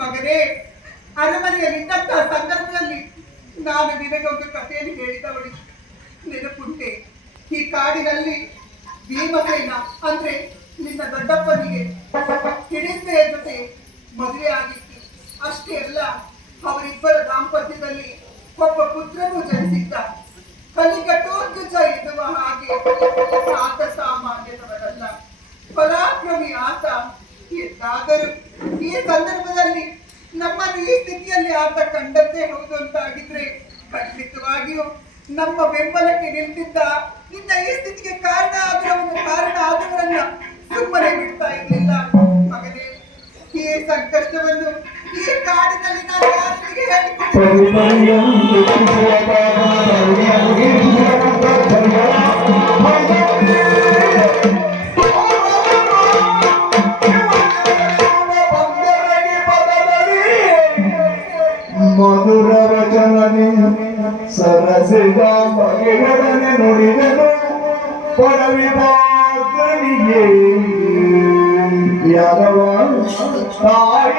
ಮಗನೇ, ಅರಮನೆಯಲ್ಲಿದ್ದಂತಹ ಸಂದರ್ಭದಲ್ಲಿ ನಾನು ನಿನಗೊಂದು ಕಥೆಯನ್ನು ಹೇಳಿದವಳಿ ನೆನಪುಂಟೆ? ಈ ಕಾಡಿನಲ್ಲಿ ಭೀಮಸೇನ ಅಂದ್ರೆ ನಿನ್ನ ದೊಡ್ಡಪ್ಪನಿಗೆ ಹಿಡಿಂಬೆಯ ಜೊತೆ ಮದುವೆ ಆಗಿತ್ತು. ಅಷ್ಟೇ ಅಲ್ಲ, ಅವರಿಬ್ಬರ ದಾಂಪತ್ಯದಲ್ಲಿ ಒಬ್ಬ ಪುತ್ರನೂ ಜನಿಸಿದ್ದ. ಕಲಿಗಟ್ಟೋದ್ಯುಜ ಎನ್ನುವ ಹಾಗೆ ಆತ ಸಾಮಾನ್ಯದವರಲ್ಲ, ಪರಾಕ್ರಮಿ ಆತ. ಎಂದಾದರೂ ಈ ಸಂದರ್ಭದಲ್ಲಿ ನಮ್ಮನ್ನು ಈ ಸ್ಥಿತಿಯಲ್ಲಿ ಆತ ಕಂಡದ್ದೇ ಹೌದು ಅಂತಾಗಿದ್ರೆ ಖಂಡಿತವಾಗಿಯೂ ನಮ್ಮ ಬೆಂಬಲಕ್ಕೆ ನಿಂತಿದ್ದ, ನಿನ್ನ ಈ ಸ್ಥಿತಿಗೆ ಕಾರಣ ಆದವರನ್ನ ಸುಮ್ಮನೆ ಬಿಡ್ತಾ ಇರಲಿಲ್ಲ. ಮಗನೇ, ಈ ಸಂಕಷ್ಟವನ್ನು ಈ ಕಾಡಿನಲ್ಲಿ ನಾನು ಯಾರಿಗೆ ಹೇಳಿಕೊಡುತ್ತೇನೆ? ಮಧುರ ವಚನನಿ ಸರಸಿದ ಬಗೆಯೊಡನೆ ನುಡಿದನು ಪಡವಿ ಬಾಗನಿಗೆ ಯಾದವ ತಾಯಿ